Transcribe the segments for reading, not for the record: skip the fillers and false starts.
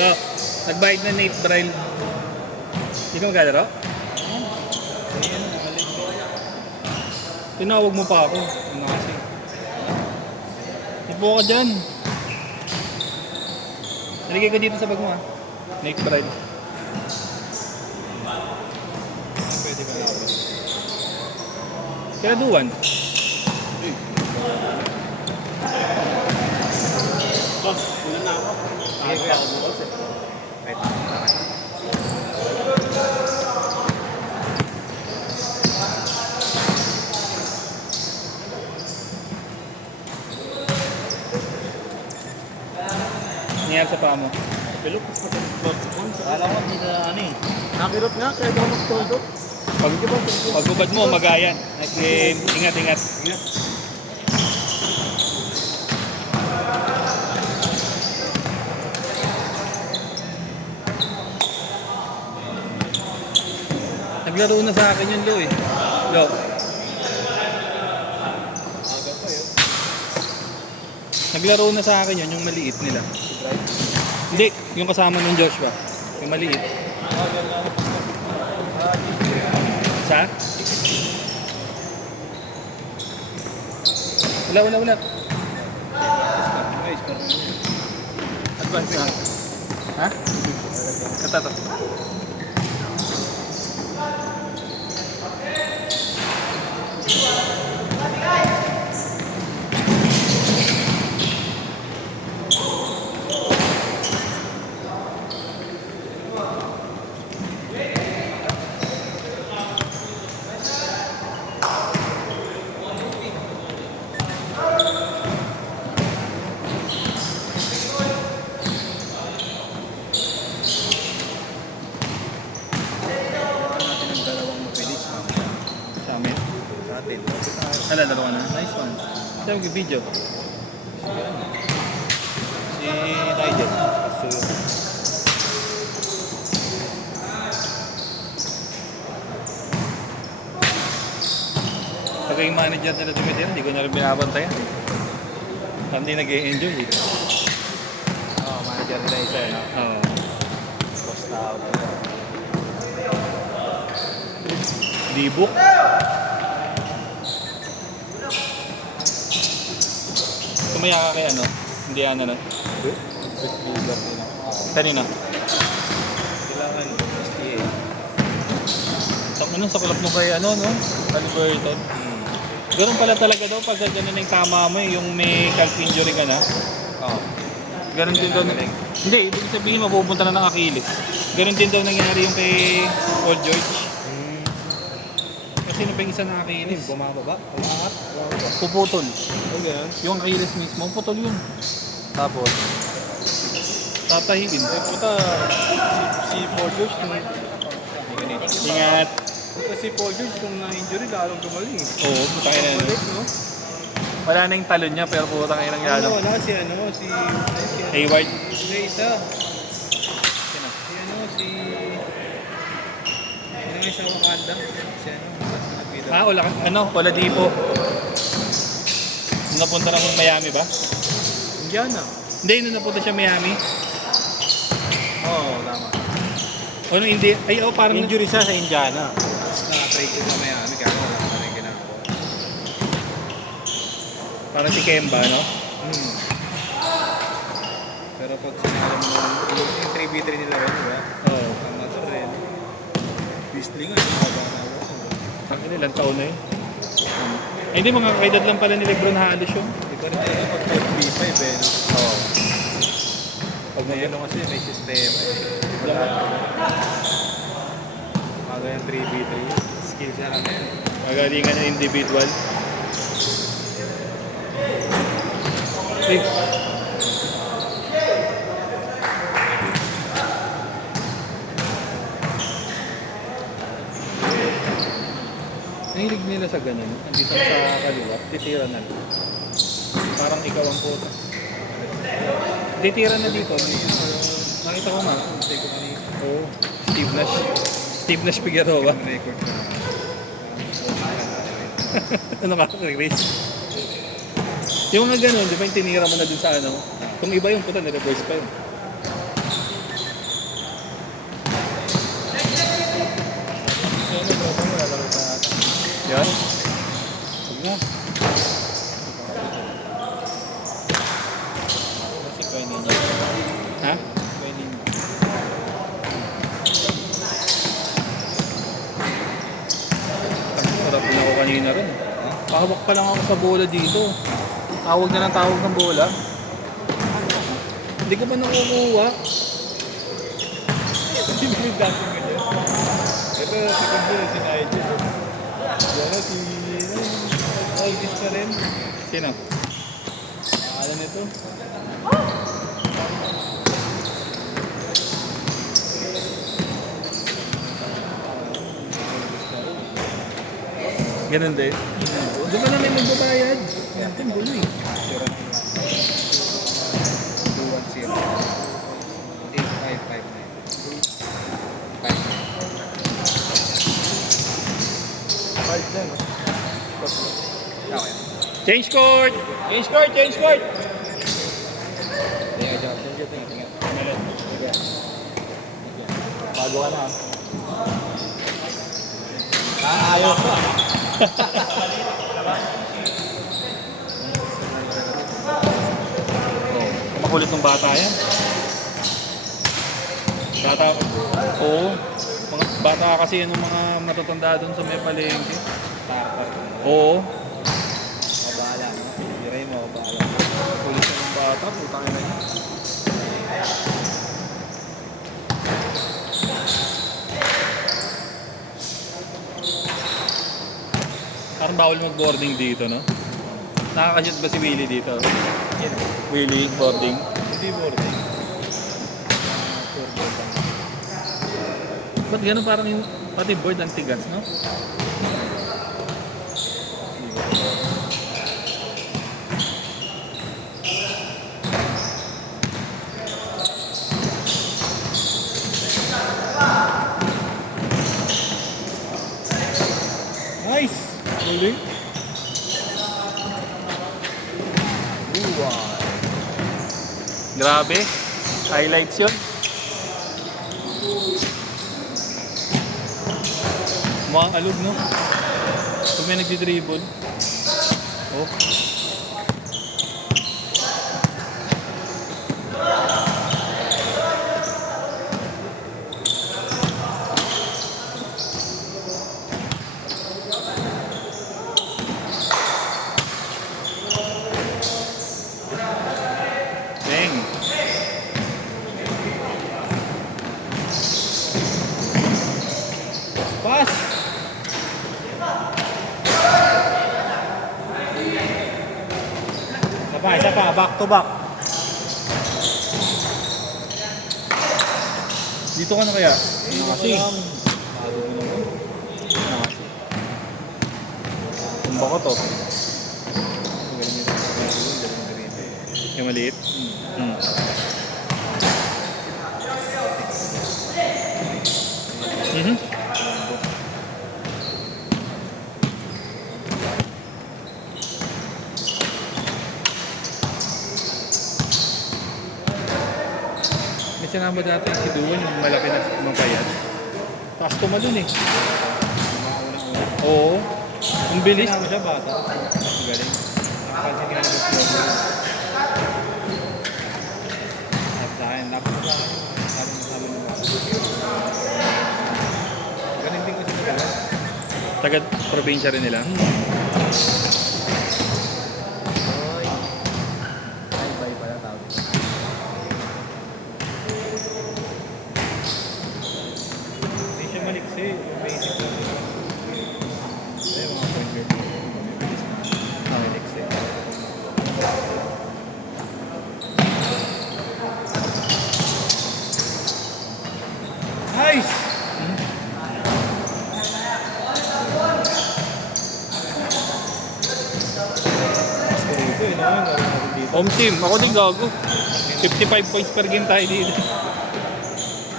So, nagbayad na Nate Bryle. Hindi ka maglalaro? Tinawag mo pa ako. Ano kasi? Ipo ka dyan. Naligay ko dito sa bag mo ha. Nate Bryle. Pwede ba ako? Kiraduan. Boss, una na ako. Sige, kuya. Wait. Nangyari sa paa mo. Pilok, akala ko hindi na ano eh. Nakirot nga, kaya daw magtodo. Pagbubad mo, magayan. Kasi ingat. Ingat. Naglaro na sa akin yun, Lo eh. Lo. Naglaro na sa akin yun, yung maliit nila. Hindi, yung kasama ng Joshua. Yung maliit. Sa? Wala. Advance nga. Ha? Katato. Sa amin. Hala, laro ka na. Nice one. Saan yung video? Si Nigel. Pag yung manager nila tumitira, hindi ko na rin binabantayan. Hindi nag-e-enjoy eh. Manager nila isa, no? Oo. Boss tao. Dibok. Tumaya ka kay ano? Hindi ano na. Best builder din ako. Kanina. Kailangan STA. Sa kulap mo kay ano, no? Alberton. Ganun pala talaga daw pag ganun na yung tama mo eh, yung may calf injury ka na. Oo. Ganun din daw. Hindi, ibig sabihin mapupunta na ng Achilles. Ganun din daw nangyari yung kay Paul George. Kasi nung pa yung isa ng Achilles, Bumababa? Umangat? puputol. Ay, ganun. Yung Achilles mismo, putol yun. Tapos, Tatahilin. puta, si Paul George nung... Ingat. Puta si Paul George nung na-injury, lalong gumaling. Oo, putang ina no. Balik, no? Wala na yung talon niya pero putang ina ng Ano, lalo. wala si ano, si... Hayward. May isa. Si ano, si... Ano nga isa Wakanda? Si ano, nagpita. Oladipo. Nung napunta ng Miami ba? Indiana. Hindi, nung napunta siya Miami. Oo, tama. O nung hindi, parang... Injury siya sa Indiana. Tapos na-trade ko sa Miami, kaya wala ka rin ginagawa. Parang si Kemba, no? Pero pag sinala mo yung 3v3 nila rin, di ba? Oo. Tama to rin. Beastly nga, yung baba na ako. Ang ilang taon na yun. Ay, hindi, mga kaedad lang pala ni Lebron halos yun. Di ba rin talaga pag 5v5 eh, no? Oo. Pag may ano kasi, may sistema eh. Wala. Mga yung 3v3, skills na lang yan. Magalingan ng individual. Eh. Nahilig nila sa ganun. Andito sa kaliwa, titira na lang. Parang ikaw ang puta. Titira na dito. Nakita ko nga. Oo. Steve Nash. Steve Nash Figueroa. Record na. Ano ka, Chris? Yung mga ganun, di ba yung tinira mo na dun sa ano? Kung iba yung puta, nireverse pa yun. Hawak pa lang ako sa bola dito. Tawag na ng tawag ng bola. Hindi ko pa nakukuha. Hindi mo yung dating ganyan. Ito, second year, si Nigel. Yan si... Aldis pa rin. Sino? Alam nito. Ganun din. Di ba namin magbabayad? Yan, ito gulo eh. 210. 8559. 5 din. Okay. Change court! Change court! Change court! Tingnan. Bago ka na. Ayaw ka. Makulit ng bata yan. Bata, oo. Mga bata kasi yan ng mga matatanda doon sa may palengke. Oo. Kabahala mo. Hiray mo, kabahala mo. Kulit ng bata, putang ina niya. Parang bawal mag-boarding dito, no? Nakakashoot ba si Willie dito? Yan. Willie, boarding? Hindi boarding. Ba't gano'n parang yung pati board ang tigas, no? Nice! Willie? Grabe. Highlights yun. Mukhang alog, no? Pag may nagdi-dribble. Oh. Dang. Pass! Isa pa, back to back. Dito ka na kaya? Kasi. Bago mo naman. Tumba ko to. Yung maliit? Hmm. Mhm. May sinama dati si Duwan, yung malaki na mapayat. Tapos tumalun eh. Oo. Ang bilis. Ano siya, bata? Ang galing. Nakapansin ka na nag-flow. At sa akin, dapat sa akin. Sabi mo ba? Galing din kasi sila. Taga-probinsya rin nila. Bye-bye pala tawag. Hindi siya maliksi. Basic lang. Ay, mga point guard. Mabilis na. Maliksi. Nice! Dito, yun naman. Gawin natin dito. Home team, ako din gago. 55 points per game tayo dito.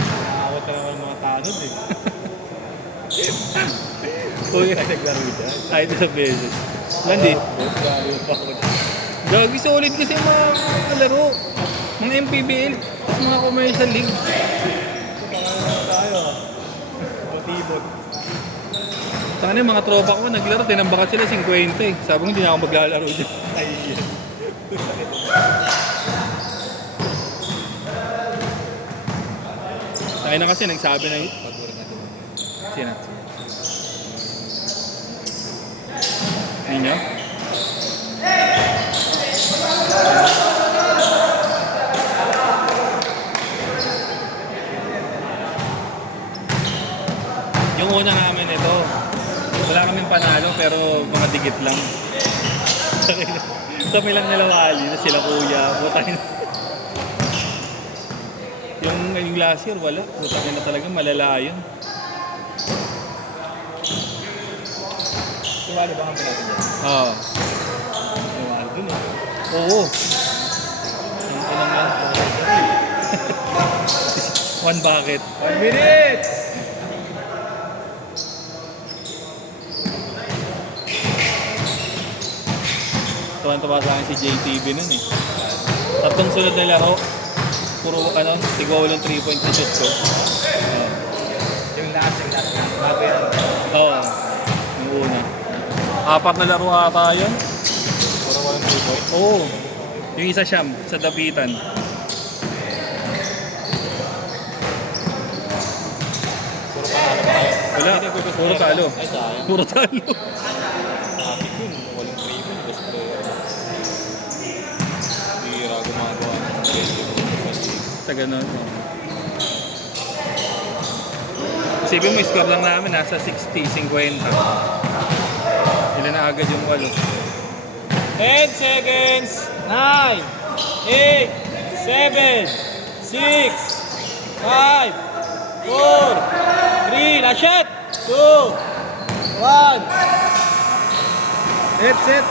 Nakakawat ka naman ng mga tanod eh. Kuya, Kasi naglaro dyan. kahit isang beses. Landi. Laro pa ako dyan. Gagi solid kasi mga laro. Mga MPBL. Tapos mga commercial league. Pangalan na tayo. Motibot. Sana yung mga tropa ko naglaro, tinambakan sila 50 eh. Sabi ko hindi na ako maglalaro dyan. Ay, yan. Ay na kasi nagsabi na yun. Pag-uring natin. Sino? Ninyo? Yung una namin ito, wala kaming panalo pero mga digit lang. Kami lang nilawali na sila kuya. Putang ina. Yung last year, wala. Putang ina talaga, malala yun. Sumali ba kami natin dyan? Oo. Sumali dun eh. Oo. Ang unang yan. One bucket. 1 minute! Tuwan-tuwa sa akin si JTV nun eh. Tatlong sunod na laro. Puro ano, tigwa walang 3 points na shoot ko. Yung last. Bago yan. Oo. Yung una. 4 na laro ata yun. Puro walang 2 points. Oo. Yung isa siyam sa Dapitan. Puro panalo pa kayo. Wala. Puro talo. Ay, sayang. Puro talo. Sabi ko yun, walang 3 points. Best player. Bira gumagawa ng 20 Sa ganun. Isipin mo, score lang namin nasa 60, 50. Ilan na agad yung walo. 10 seconds. 9, 8, 7, 6, 5, 4, 3, last shot. 2, 1. That's it.